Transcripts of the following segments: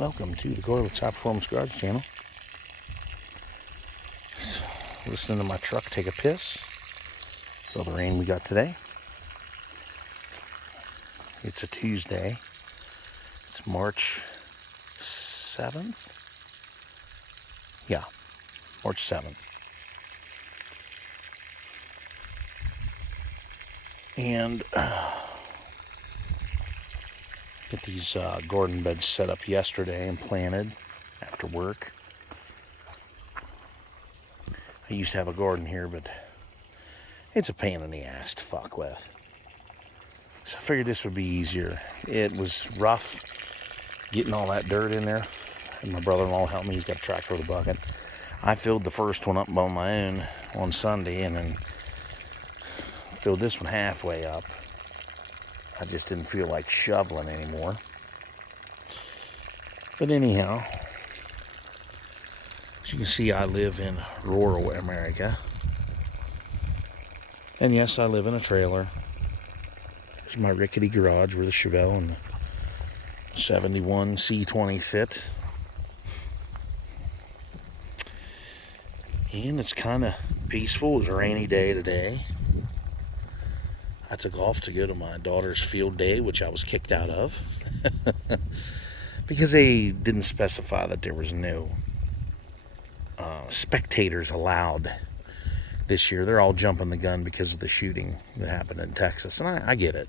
Welcome to the Gorilla Top Performance Garage channel. Listening to my truck take a piss. All the rain we got today. It's a Tuesday. It's March 7th. Yeah, March 7th. And get these garden beds set up yesterday and planted after work. I used to have a garden here, but it's a pain in the ass to fuck with. So I figured this would be easier. It was rough getting all that dirt in there. And my brother-in-law helped me. He's got a tractor with a bucket. I filled the first one up on my own on Sunday and then filled this one halfway up. I just didn't feel like shoveling anymore. But anyhow, as you can see, I live in rural America. And yes, I live in a trailer. There's my rickety garage where the Chevelle and the 71 C20 sit. And it's kind of peaceful. It was a rainy day today. I took off to go to my daughter's field day, which I was kicked out of. Because they didn't specify that there was no spectators allowed this year. They're all jumping the gun because of the shooting that happened in Texas. And I get it.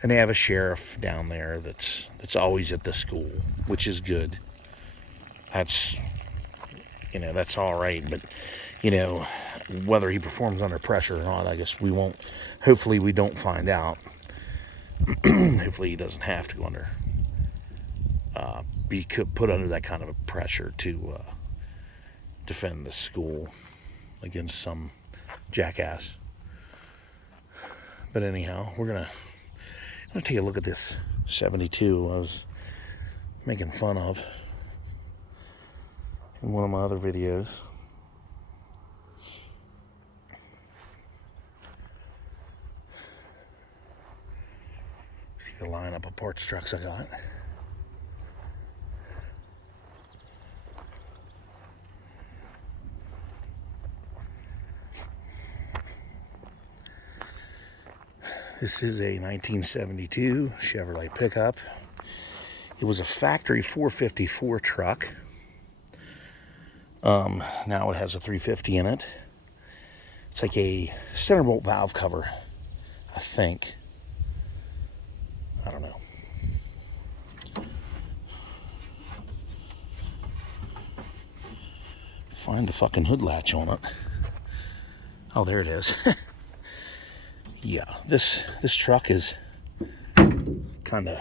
And they have a sheriff down there that's always at the school, which is good. That's all right. But, whether he performs under pressure or not, I guess we won't. Hopefully we don't find out. Hopefully he doesn't have to go under, be put under that kind of a pressure to defend the school against some jackass. But anyhow, we're gonna take a look at this 72 I was making fun of in one of my other videos. See the lineup of parts trucks I got. This is a 1972 Chevrolet pickup. It was a factory 454 truck. Now it has a 350 in it. It's like a center bolt valve cover, I think. I don't know. Find the fucking hood latch on it. Oh, there it is. Yeah, this truck is kind of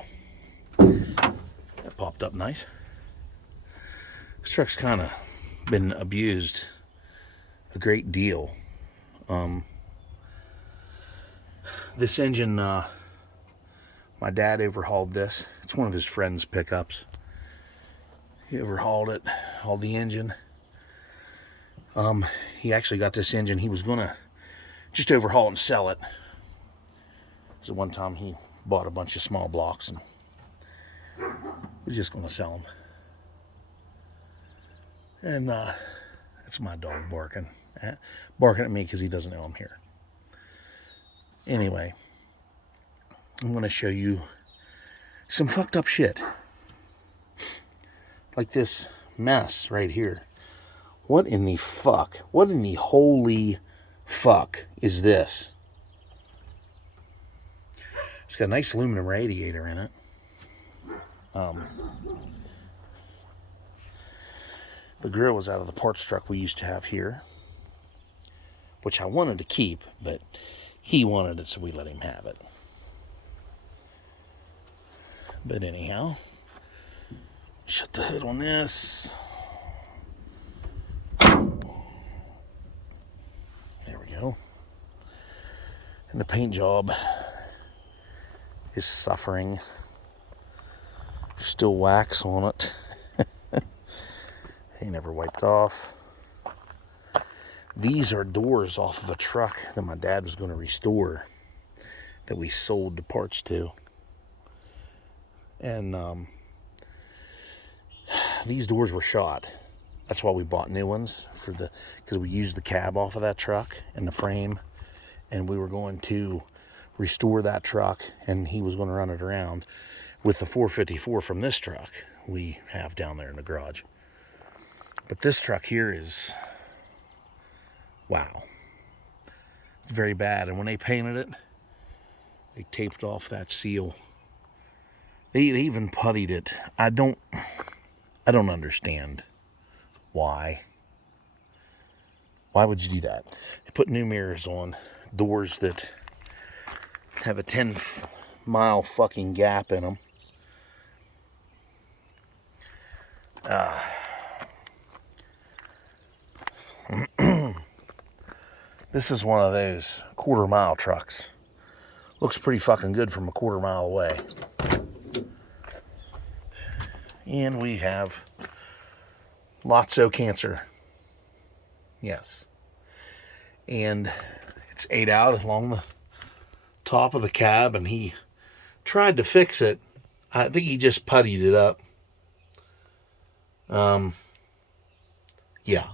popped up nice. This truck's kind of been abused a great deal. This engine, my dad overhauled this. It's one of his friend's pickups. He overhauled it, hauled the engine. He actually got this engine. He was gonna just overhaul and sell it. So one time he bought a bunch of small blocks and was just gonna sell them. And that's my dog barking at me because he doesn't know I'm here. Anyway, I'm going to show you some fucked up shit. Like this mess right here. What in the fuck? What in the holy fuck is this? It's got a nice aluminum radiator in it. The grill was out of the parts truck we used to have here, which I wanted to keep, but he wanted it, so we let him have it. But anyhow, shut the hood on this. There we go. And the paint job is suffering. Still wax on it. He never wiped off. These are doors off of a truck that my dad was going to restore that we sold the parts to. And these doors were shot. That's why we bought new ones because we used the cab off of that truck and the frame, and we were going to restore that truck, and he was going to run it around with the 454 from this truck we have down there in the garage. But this truck here is, wow, it's very bad. And when they painted it, they taped off that seal. They even puttied it. I don't understand why. Why would you do that? They put new mirrors on doors that have a 10-mile fucking gap in them. This is one of those quarter-mile trucks. Looks pretty fucking good from a quarter-mile away. And we have lots of cancer. Yes. And it's ate out along the top of the cab, and he tried to fix it. I think he just puttied it up. Yeah.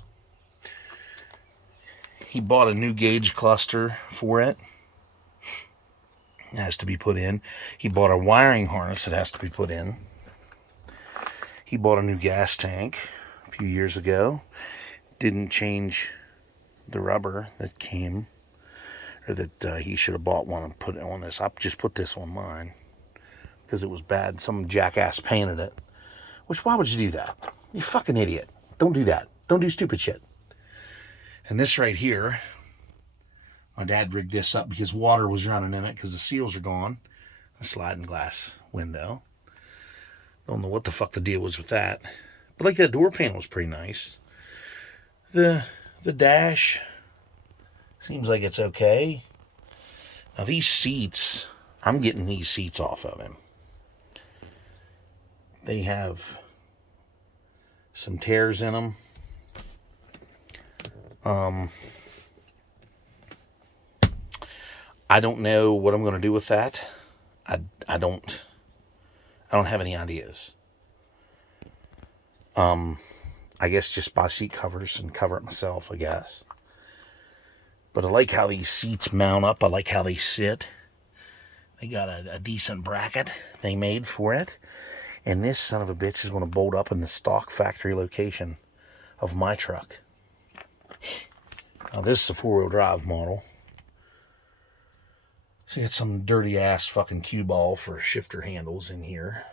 He bought a new gauge cluster for it. It has to be put in. He bought a wiring harness that has to be put in. He bought a new gas tank a few years ago. Didn't change the rubber that came, or that he should have bought one and put it on this. I just put this on mine because it was bad. Some jackass painted it. Which, why would you do that? You fucking idiot. Don't do that. Don't do stupid shit. And this right here, my dad rigged this up because water was running in it because the seals are gone. A sliding glass window. Don't know what the fuck the deal was with that. But like that door panel was pretty nice. The dash seems like it's okay. Now these seats, I'm getting these seats off of him. They have some tears in them. I don't know what I'm going to do with that. I don't have any ideas. I guess just buy seat covers and cover it myself, I guess. But I like how these seats mount up. I like how they sit. They got a decent bracket they made for it. And this son of a bitch is going to bolt up in the stock factory location of my truck. Now this is a 4-wheel drive model. So you got some dirty ass fucking cue ball for shifter handles in here.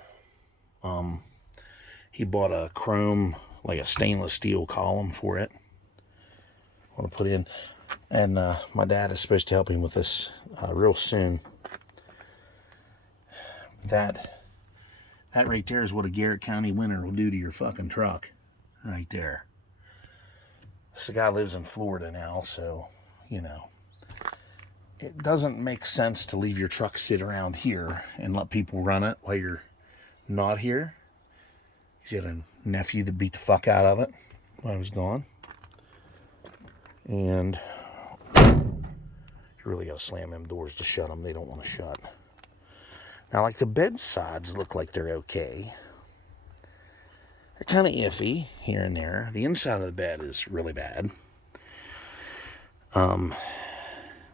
He bought a chrome, like a stainless steel column for it. I want to put in. And my dad is supposed to help him with this real soon. That right there is what a Garrett County winter will do to your fucking truck. Right there. This guy lives in Florida now, so, you know. It doesn't make sense to leave your truck sit around here and let people run it while you're not here. He's got a nephew that beat the fuck out of it while I was gone. And you really got to slam them doors to shut them. They don't want to shut. Now, like the bed sides look like they're okay. They're kind of iffy here and there. The inside of the bed is really bad.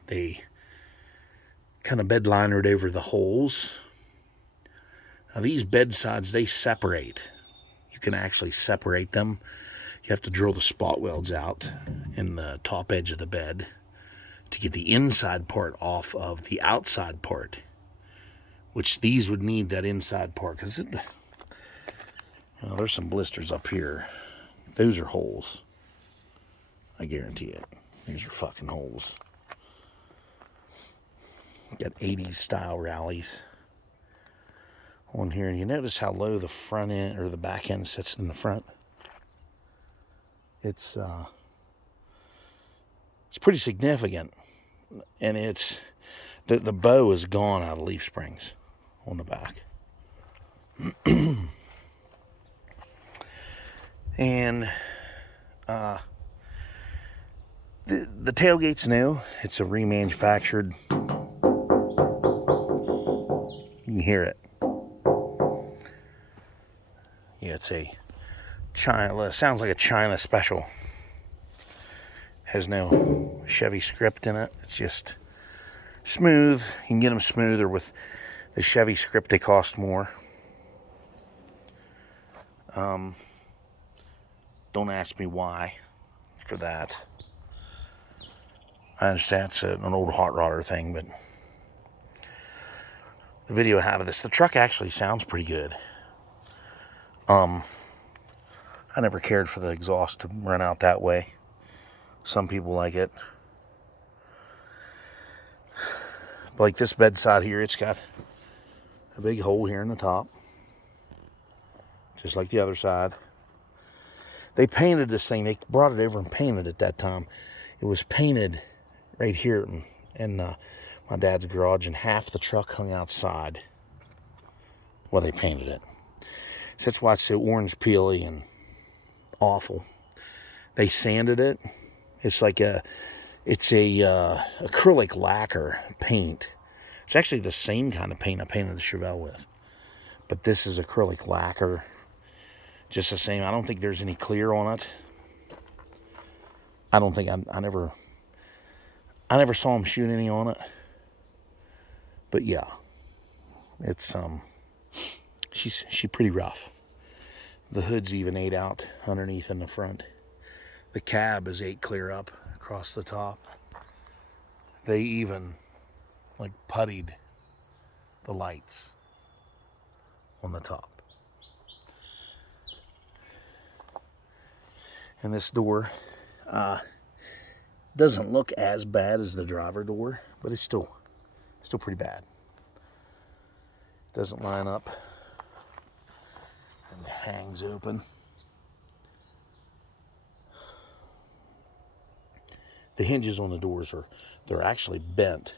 They kind of bed linered over the holes. Now these bed sides, they separate. You can actually separate them. You have to drill the spot welds out in the top edge of the bed to get the inside part off of the outside part, which these would need that inside part, because there's some blisters up here. Those are holes. I guarantee it. These are fucking holes. Got 80s style rallies on here, and you notice how low the front end or the back end sits in the front. It's pretty significant, and it's the bow is gone out of leaf springs on the back. And the tailgate's new. It's a remanufactured. You can hear it. Yeah, it's a China, sounds like a China special. Has no Chevy script in it. It's just smooth. You can get them smoother with the Chevy script. They cost more. Don't ask me why for that. I understand it's an old hot rodder thing, but the video I have of this, the truck actually sounds pretty good. I never cared for the exhaust to run out that way. Some people like it. But like this bedside here, it's got a big hole here in the top. Just like the other side. They painted this thing. They brought it over and painted it that time. It was painted right here in my dad's garage, and half the truck hung outside while they painted it. So that's why it's so orange peely and awful. They sanded it. It's like it's a acrylic lacquer paint. It's actually the same kind of paint I painted the Chevelle with, but this is acrylic lacquer. Just the same. I don't think there's any clear on it. I don't think I never saw him shoot any on it. But yeah, it's she's pretty rough. The hood's even ate out underneath in the front. The cab is ate clear up across the top. They even like puttied the lights on the top. And this door doesn't look as bad as the driver door, but it's still pretty bad. Doesn't line up and hangs open. The hinges on the doors they're actually bent.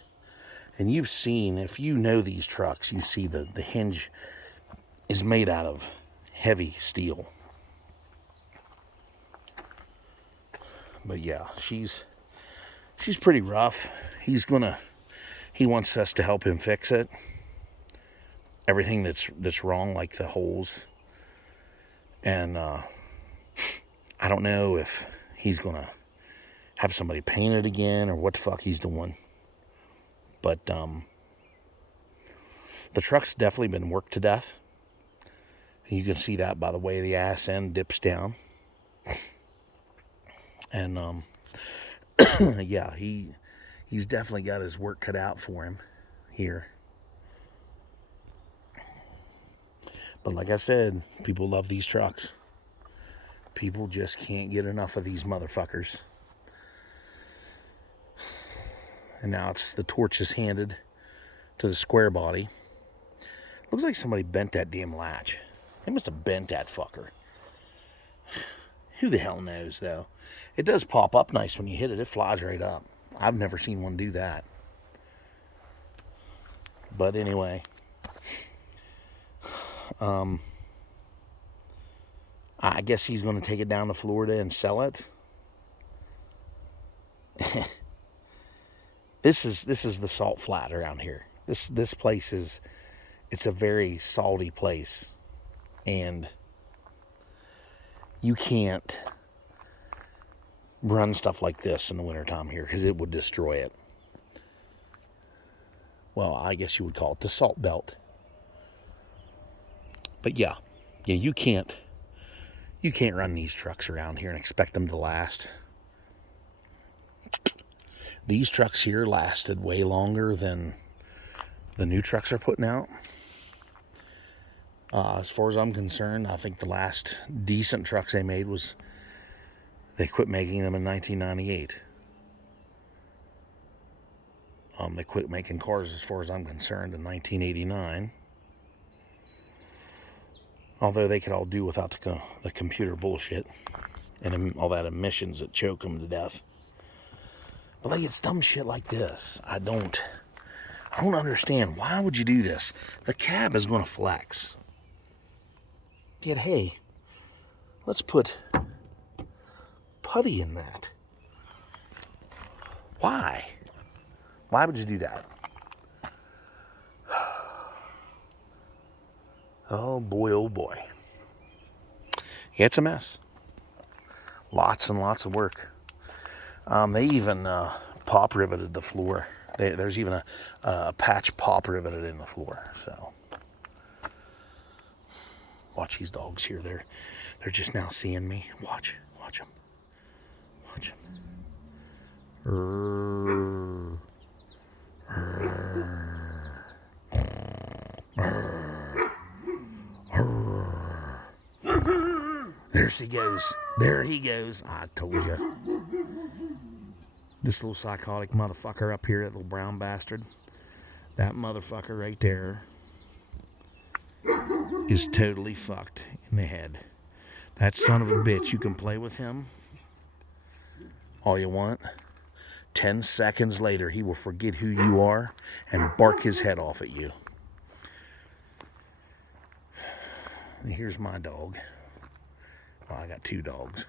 And you've seen, if you know these trucks, you see the hinge is made out of heavy steel. But yeah, she's pretty rough. He wants us to help him fix it. Everything that's wrong, like the holes. And I don't know if he's gonna have somebody paint it again or what the fuck he's doing. But the truck's definitely been worked to death. You can see that by the way the ass end dips down. And yeah, he's definitely got his work cut out for him here. But like I said, people love these trucks. People just can't get enough of these motherfuckers. And now it's the torch is handed to the square body. Looks like somebody bent that damn latch. They must have bent that fucker. Who the hell knows, though? It does pop up nice when you hit it. It flies right up. I've never seen one do that. But anyway, I guess he's going to take it down to Florida and sell it. This is the salt flat around here. This place it's a very salty place, and you can't run stuff like this in the wintertime here because it would destroy it. Well, I guess you would call it the salt belt. But yeah, you can't run these trucks around here and expect them to last. These trucks here lasted way longer than the new trucks are putting out. As far as I'm concerned, I think the last decent trucks they made was they quit making them in 1998. They quit making cars, as far as I'm concerned, in 1989. Although they could all do without the computer bullshit and all that emissions that choke them to death. But like, it's dumb shit like this. I don't understand. Why would you do this? The cab is going to flex. Yet, hey, let's put putty in that. Why? Why would you do that? Oh boy, oh boy. It's a mess. Lots and lots of work. They even pop riveted the floor. There's even a patch pop riveted in the floor. So watch these dogs here. They're just now seeing me. Watch them. Watch them. There she goes. There he goes. I told you. This little psychotic motherfucker up here, that little brown bastard. That motherfucker right there is totally fucked in the head. That son of a bitch, you can play with him all you want. 10 seconds later, he will forget who you are and bark his head off at you. And here's my dog. Well, I got 2 dogs.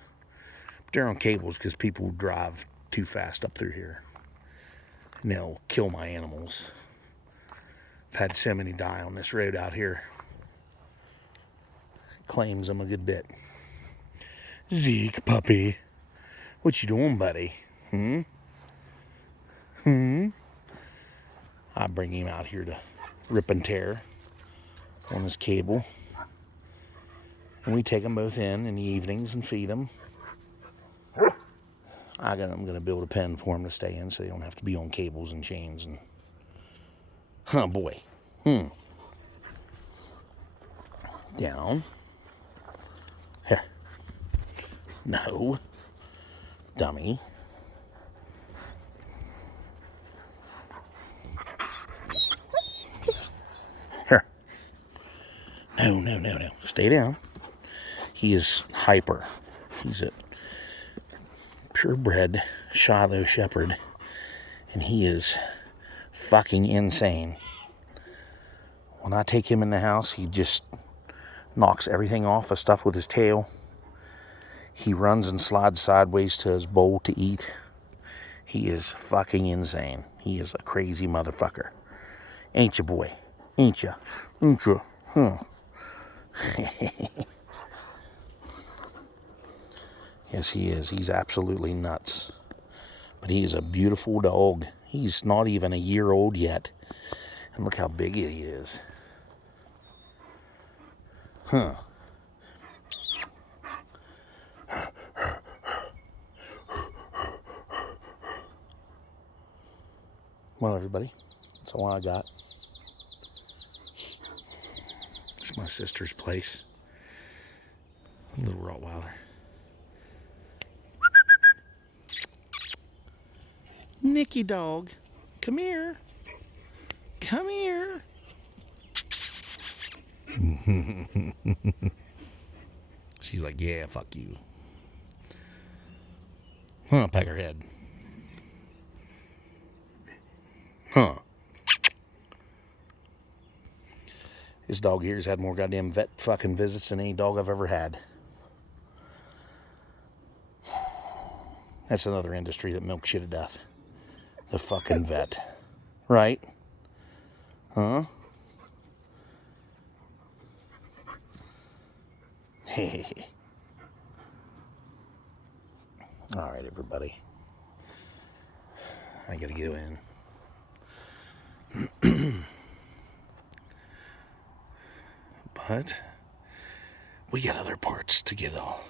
But they're on cables because people drive too fast up through here. And they'll kill my animals. I've had so many die on this road out here. Claims them a good bit. Zeke, puppy. What you doing, buddy? I bring him out here to rip and tear on his cable. And we take them both in the evenings and feed them. I'm going to build a pen for them to stay in so they don't have to be on cables and chains. And oh boy. Down. Here. No. Dummy. Here. No. Stay down. He is hyper. He's a purebred Shiloh Shepherd. And he is fucking insane. When I take him in the house, he just knocks everything off of stuff with his tail. He runs and slides sideways to his bowl to eat. He is fucking insane. He is a crazy motherfucker. Ain't you, boy? Ain't you? Ain't you? Huh. Yes, he is. He's absolutely nuts. But he is a beautiful dog. He's not even a year old yet. And look how big he is. Huh. Well, everybody, that's all I got. It's my sister's place. A little Rottweiler. Nicky dog, come here. Come here. She's like, yeah, fuck you. Huh, peck her head. Huh. This dog here's had more goddamn vet fucking visits than any dog I've ever had. That's another industry that milks you to death. The fucking vet. Right? Huh? Alright, everybody. I gotta go in. But we got other parts to get all.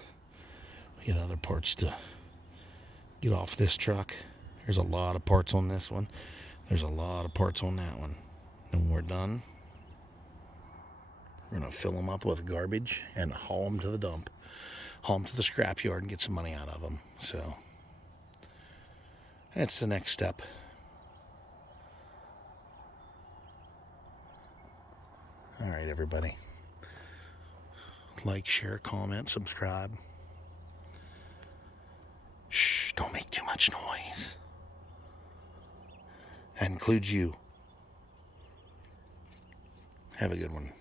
We got other parts to get off this truck. There's a lot of parts on this one. There's a lot of parts on that one. And when we're done, we're going to fill them up with garbage and haul them to the dump. Haul them to the scrapyard and get some money out of them. So that's the next step. All right, everybody. Like, share, comment, subscribe. Shh, don't make too much noise. That includes you. Have a good one.